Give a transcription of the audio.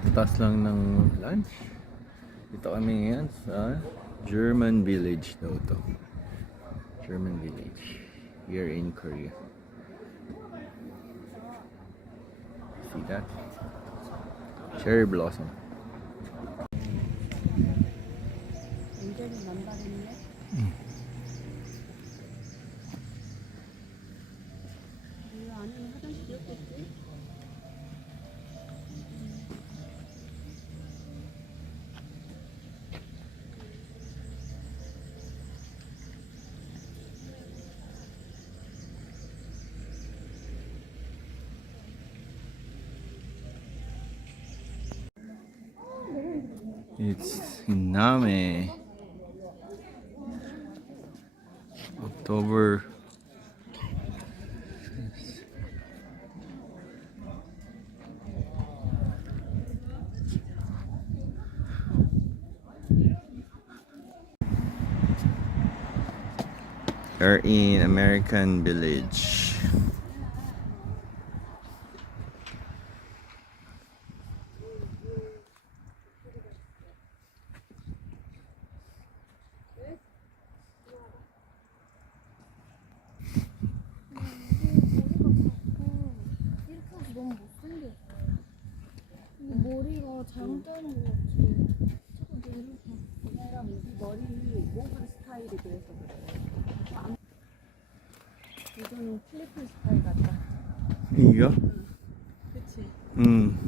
Katatas lang ng lunch. Dito kami ngayon sa German Village daw to. German Village. Here in Korea. See that? Cherry blossom. 완전히 남다르네. 이 안에는 화장실이었겠지? It's in Name. October. We're in American Village. 너무 못생겼어. 머리가 잘못되는 것 같아. 자꾸 내려서. 얘랑 머리 모분 스타일이 그래서 그래. 이거는 필리핀 스타일 같다. 이거? 그치? 음.